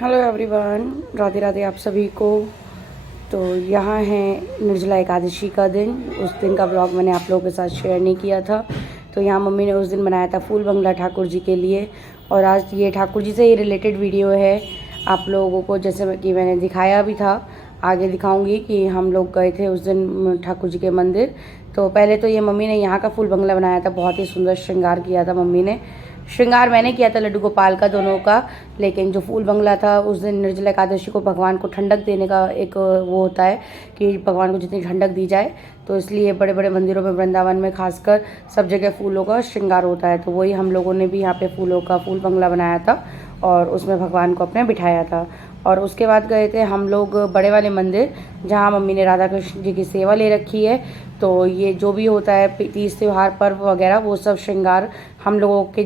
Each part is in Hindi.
हेलो एवरीवन, राधे राधे आप सभी को। तो यहाँ है निर्जला एकादशी का दिन। उस दिन का ब्लॉग मैंने आप लोगों के साथ शेयर नहीं किया था। तो यहाँ मम्मी ने उस दिन बनाया था फूल बंगला ठाकुर जी के लिए, और आज ये ठाकुर जी से ही रिलेटेड वीडियो है आप लोगों को, जैसे कि मैंने दिखाया भी था, आगे दिखाऊंगी कि हम लोग गए थे उस दिन ठाकुर जी के मंदिर। तो पहले तो ये मम्मी ने यहाँ का फूल बंगला बनाया था, बहुत ही सुंदर श्रृंगार किया था मम्मी ने। श्रृंगार मैंने किया था लड्डू गोपाल का, दोनों का, लेकिन जो फूल बंगला था उस दिन निर्जला एकादशी को भगवान को ठंडक देने का एक वो होता है कि भगवान को जितनी ठंडक दी जाए, तो इसलिए बड़े बड़े मंदिरों में, वृंदावन में खासकर सब जगह फूलों का श्रृंगार होता है। तो वही हम लोगों ने भी यहाँ पे फूलों का फूल बंगला बनाया था और उसमें भगवान को अपने बिठाया था। और उसके बाद गए थे हम लोग बड़े वाले मंदिर, जहाँ मम्मी ने राधा कृष्ण जी की सेवा ले रखी है। तो ये जो भी होता है तीज त्योहार पर्व वगैरह, वो सब श्रृंगार हम लोगों के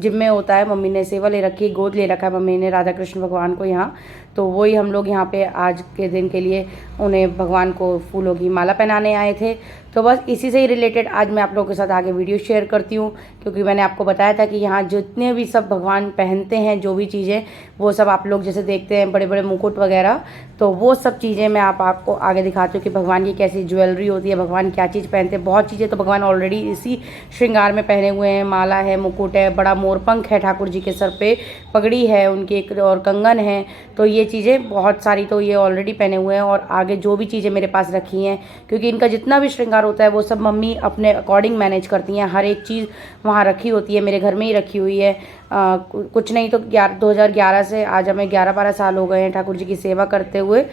जिम्मे होता है। मम्मी ने सेवा ले रखी है, गोद ले रखा है मम्मी ने राधा कृष्ण भगवान को यहाँ। तो वही हम लोग यहाँ पे आज के दिन के लिए उन्हें भगवान को फूलों की माला पहनाने आए थे। तो बस इसी से ही रिलेटेड आज मैं आप लोगों के साथ आगे वीडियो शेयर करती हूँ, क्योंकि मैंने आपको बताया था कि यहाँ जितने भी सब भगवान पहनते हैं जो भी चीज़ें, वो सब आप लोग जैसे देखते हैं बड़े बड़े मुकुट वगैरह, तो वो सब चीज़ें मैं आपको आगे दिखाती हूँ कि भगवान की कैसी ज्वेलरी होती है, भगवान क्या चीज़ पहनते हैं। बहुत चीज़ें तो भगवान ऑलरेडी इसी श्रृंगार में पहने हुए हैं, माला है, मुकुट है, बड़ा मोरपंख है ठाकुर जी के सर पे, पगड़ी है उनकी एक, और कंगन है। तो ये चीज़ें बहुत सारी तो ये ऑलरेडी पहने हुए हैं। और आगे जो भी चीज़ें मेरे पास रखी हैं, क्योंकि इनका जितना भी श्रृंगार होता है वो सब मम्मी अपने अकॉर्डिंग मैनेज करती हैं। हर एक चीज़ वहाँ रखी होती है, मेरे घर में ही रखी हुई है। कुछ नहीं तो 2011 से आज हमें 11-12 साल हो गए हैं ठाकुर जी की सेवा करते हुए।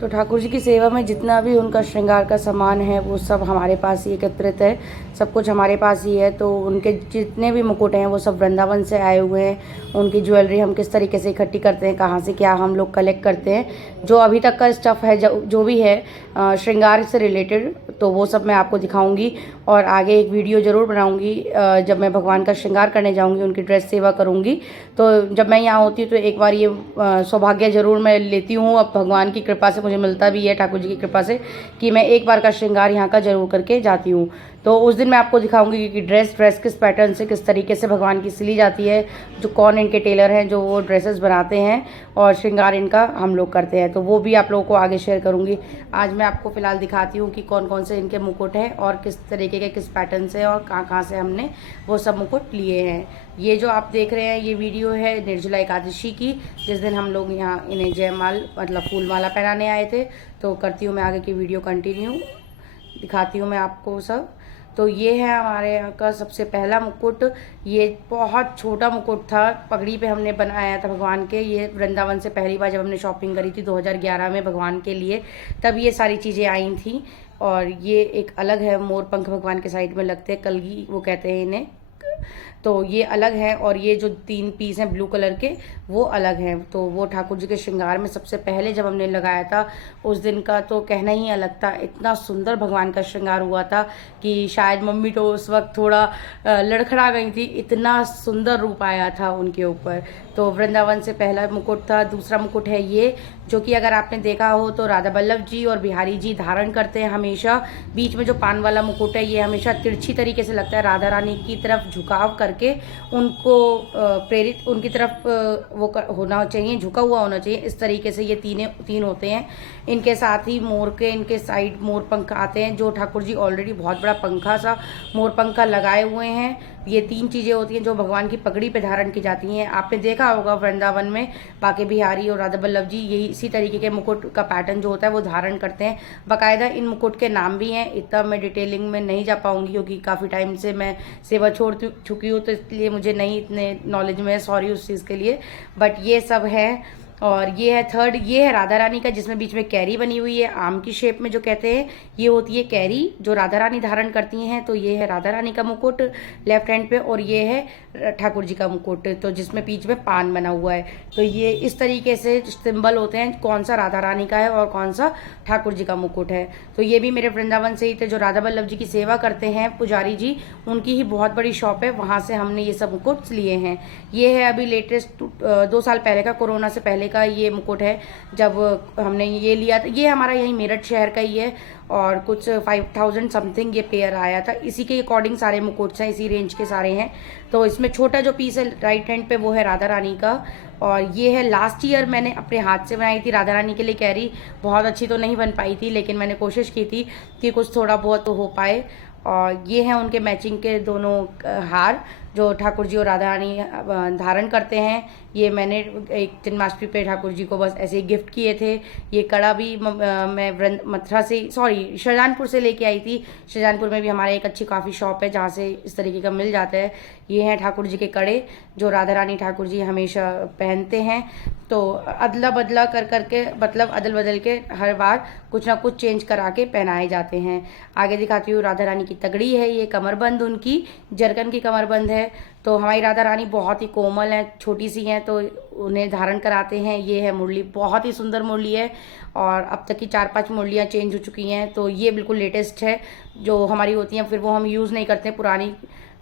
तो ठाकुर जी की सेवा में जितना भी उनका श्रृंगार का सामान है वो सब हमारे पास ही एकत्रित है, सब कुछ हमारे पास ही है। तो उनके जितने भी मुकुट हैं वो सब वृंदावन से आए हुए हैं। उनकी ज्वेलरी हम किस तरीके से इकट्ठी करते हैं, कहाँ से क्या हम लोग कलेक्ट करते हैं, जो अभी तक का स्टफ़ है, जो भी है श्रृंगार से रिलेटेड, तो वो सब मैं आपको दिखाऊंगी। और आगे एक वीडियो ज़रूर बनाऊंगी जब मैं भगवान का श्रृंगार करने जाऊंगी, उनकी ड्रेस सेवा करूंगी। तो जब मैं यहाँ होती हूँ तो एक बार ये सौभाग्य ज़रूर मैं लेती हूँ। अब भगवान की कृपा से मुझे मिलता भी है, ठाकुर जी की कृपा से, कि मैं एक बार का श्रृंगार यहाँ का जरूर करके जाती हूँ। तो उस दिन मैं आपको दिखाऊंगी कि ड्रेस किस पैटर्न से, किस तरीके से भगवान की सिली जाती है, जो कौन इनके टेलर हैं जो वो ड्रेसेस बनाते हैं और श्रृंगार इनका हम लोग करते हैं। तो वो भी आप लोगों को आगे शेयर करूंगी। आज मैं आपको फिलहाल दिखाती हूँ कि कौन कौन से इनके मुकुट हैं और किस तरीके के, किस पैटर्न से और कहाँ कहाँ से हमने वो सब मुकुट लिए हैं। ये जो आप देख रहे हैं ये वीडियो है निर्जला एकादशी की, जिस दिन हम लोग यहाँ इन्हें जयमाल मतलब फूल माला पहनाने आए थे। तो करती हूँ मैं आगे की वीडियो कंटिन्यू, दिखाती हूँ मैं आपको सब। तो ये है हमारे यहाँ का सबसे पहला मुकुट। ये बहुत छोटा मुकुट था, पगड़ी पे हमने बनाया था भगवान के। ये वृंदावन से पहली बार जब हमने शॉपिंग करी थी 2011 में भगवान के लिए, तब ये सारी चीज़ें आई थी। और ये एक अलग है, मोर पंख भगवान के साइड में लगते हैं, कलगी वो कहते हैं इन्हें। तो ये अलग है, और ये जो 3 पीस हैं ब्लू कलर के वो अलग हैं। तो वो ठाकुर जी के श्रृंगार में सबसे पहले जब हमने लगाया था उस दिन का तो कहना ही अलग था। इतना सुंदर भगवान का श्रृंगार हुआ था कि शायद मम्मी तो उस वक्त थोड़ा लड़खड़ा गई थी, इतना सुंदर रूप आया था उनके ऊपर। तो वृंदावन से पहला मुकुट था। दूसरा मुकुट है ये, जो कि अगर आपने देखा हो तो राधा बल्लभ जी और बिहारी जी धारण करते हैं हमेशा। बीच में जो पान वाला मुकुट है ये हमेशा तिरछी तरीके से लगता है, राधा रानी की तरफ झुकाव करके उनको प्रेरित, उनकी तरफ होना चाहिए, झुका हुआ होना चाहिए। इस तरीके से ये तीन होते हैं। इनके साथ ही मोर के इनके साइड मोर पंख आते हैं, जो ठाकुर जी ऑलरेडी बहुत बड़ा पंखा सा मोर पंखा लगाए हुए हैं। ये 3 चीज़ें होती हैं जो भगवान की पगड़ी पे धारण की जाती हैं। आपने देखा होगा वृंदावन में बाकी बिहारी और राधा बल्लभ जी यही इसी तरीके के मुकुट का पैटर्न जो होता है वो धारण करते हैं। बाकायदा इन मुकुट के नाम भी हैं। इतना मैं डिटेलिंग में नहीं जा पाऊंगी क्योंकि काफ़ी टाइम से मैं सेवा छोड़ चुकी हूँ, तो इसलिए मुझे नहीं इतने नॉलेज में है, सॉरी उस चीज़ के लिए। बट ये सब है। और ये है थर्ड, ये है राधा रानी का, जिसमें बीच में कैरी बनी हुई है, आम की शेप में जो कहते हैं, ये होती है कैरी जो राधा रानी धारण करती हैं। तो ये है राधा रानी का मुकुट लेफ्ट हैंड पे, और ये है ठाकुर जी का मुकुट, तो जिसमें बीच में पान बना हुआ है। तो ये इस तरीके से सिंबल होते हैं कौन सा राधा रानी का है और कौन सा ठाकुर जी का मुकुट है। तो ये भी मेरे वृंदावन से ही थे, जो राधा बल्लभ जी की सेवा करते हैं पुजारी जी, उनकी ही बहुत बड़ी शॉप है, वहां से हमने ये सब मुकुट लिए हैं। ये है अभी लेटेस्ट 2 साल पहले का, कोरोना से पहले का ये मुकुट है। जब हमने ये लिया था, ये हमारा यही मेरठ शहर का ही है और कुछ 5000 समथिंग ये पेयर आया था। इसी के अकॉर्डिंग सारे मुकुट्स हैं, इसी रेंज के सारे हैं। तो इसमें छोटा जो पीस है राइट हैंड पे वो है राधा रानी का, और ये है लास्ट ईयर मैंने अपने हाथ से बनाई थी राधा रानी के लिए कैरी। बहुत अच्छी तो नहीं बन पाई थी, लेकिन मैंने कोशिश की थी कि कुछ थोड़ा बहुत तो हो पाए। और ये हैं उनके मैचिंग के दोनों हार जो ठाकुर जी और राधा रानी धारण करते हैं। ये मैंने एक जन्माष्टमी पे ठाकुर जी को बस ऐसे ही गिफ्ट किए थे। ये कड़ा भी मैं मथुरा से, सॉरी, शाहजहानपुर से लेके आई थी। शाहजहानपुर में भी हमारे एक अच्छी काफ़ी शॉप है जहाँ से इस तरीके का मिल जाता है। ये हैं ठाकुर जी के कड़े जो राधा रानी ठाकुर जी हमेशा पहनते हैं। तो अदला बदला कर करके, मतलब अदल बदल के हर बार कुछ ना कुछ चेंज करा के पहनाए जाते हैं। आगे दिखाती हूँ, राधा रानी की तगड़ी है, ये कमरबंद उनकी जरकन की कमरबंद है। तो हमारी राधा रानी बहुत ही कोमल है, छोटी सी हैं, तो उन्हें धारण कराते हैं। ये है मुरली, बहुत ही सुंदर मुरली है और अब तक की 4-5 मुरलियाँ चेंज हो चुकी हैं। तो ये बिल्कुल लेटेस्ट है, जो हमारी होती हैं फिर वो हम यूज़ नहीं करते पुरानी,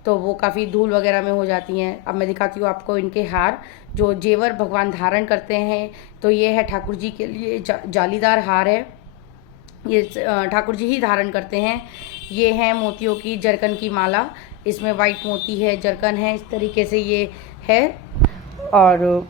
तो वो काफ़ी धूल वगैरह में हो जाती हैं। अब मैं दिखाती हूँ आपको इनके हार जो जेवर भगवान धारण करते हैं। तो ये है ठाकुर जी के लिए जालीदार हार है, ये ठाकुर जी ही धारण करते हैं। ये है मोतियों की जरकन की माला, इसमें वाइट मोती है, जरकन है, इस तरीके से ये है। और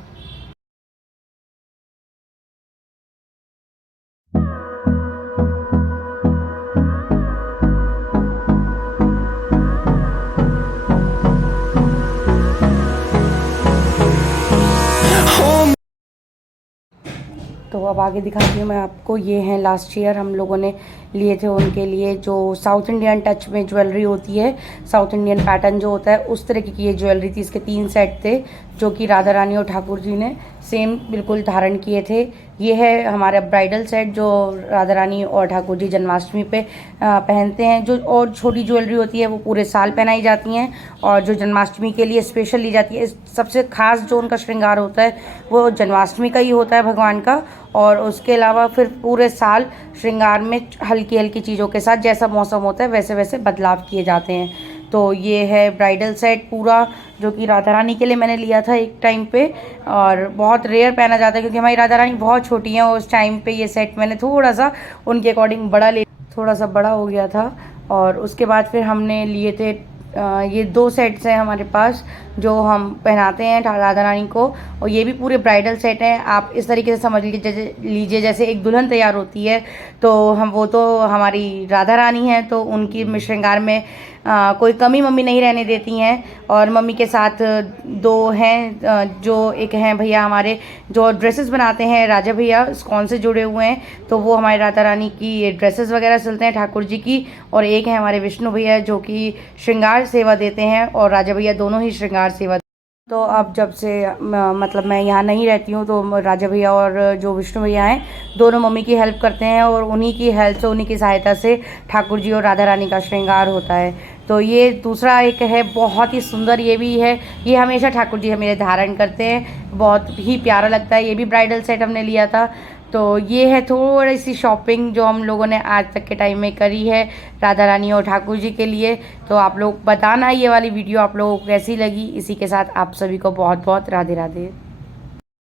तो अब आगे दिखाती हूँ मैं आपको, ये हैं लास्ट ईयर हम लोगों ने लिए थे उनके लिए जो साउथ इंडियन टच में ज्वेलरी होती है, साउथ इंडियन पैटर्न जो होता है उस तरीके की ये ज्वेलरी थी। इसके 3 सेट थे जो कि राधा रानी और ठाकुर जी ने सेम बिल्कुल धारण किए थे। ये है हमारा ब्राइडल सेट जो राधा रानी और ठाकुर जी जन्माष्टमी पे पहनते हैं। जो और छोटी ज्वेलरी होती है वो पूरे साल पहनाई जाती हैं, और जो जन्माष्टमी के लिए स्पेशल ली जाती है, सबसे खास जो उनका श्रृंगार होता है वो जन्माष्टमी का ही होता है भगवान का। और उसके अलावा फिर पूरे साल श्रृंगार में हल्की हल्की चीज़ों के साथ जैसा मौसम होता है वैसे वैसे बदलाव किए जाते हैं। तो ये है ब्राइडल सेट पूरा, जो कि राधा रानी के लिए मैंने लिया था एक टाइम पे, और बहुत रेयर पहना जाता है क्योंकि हमारी राधा रानी बहुत छोटी हैं। उस टाइम पे ये सेट मैंने थोड़ा सा उनके अकॉर्डिंग थोड़ा सा बड़ा हो गया था। और उसके बाद फिर हमने लिए थे ये 2 सेट्स हैं हमारे पास जो हम पहनाते हैं राधा रानी को, और ये भी पूरे ब्राइडल सेट हैं। आप इस तरीके से समझ लीजिए जैसे एक दुल्हन तैयार होती है, तो हम वो तो हमारी राधा रानी हैं, तो उनकी श्रृंगार में कोई कमी मम्मी नहीं रहने देती हैं। और मम्मी के साथ 2 हैं जो एक हैं भैया हमारे जो ड्रेसेस बनाते हैं, राजा भैया इस्कॉन से जुड़े हुए हैं, तो वो हमारी राधा रानी की ड्रेसेस वगैरह सिलते हैं ठाकुर जी की। और एक है हमारे विष्णु भैया जो कि श्रृंगार सेवा देते हैं, और राजा भैया दोनों ही श्रृंगार सेवा। तो अब जब से मतलब मैं यहाँ नहीं रहती हूँ तो राजा भैया और जो विष्णु भैया हैं दोनों मम्मी की हेल्प करते हैं, और उन्हीं की हेल्प से, उन्हीं की सहायता से ठाकुर जी और राधा रानी का श्रृंगार होता है। तो ये दूसरा एक है बहुत ही सुंदर, ये भी है, ये हमेशा ठाकुर जी मेरे धारण करते हैं, बहुत ही प्यारा लगता है। ये भी ब्राइडल सेट हमने लिया था। तो ये है थोड़ी सी शॉपिंग जो हम लोगों ने आज तक के टाइम में करी है राधा रानी और ठाकुर जी के लिए। तो आप लोग बताना ये वाली वीडियो आप लोगों को कैसी लगी। इसी के साथ आप सभी को बहुत बहुत राधे राधे।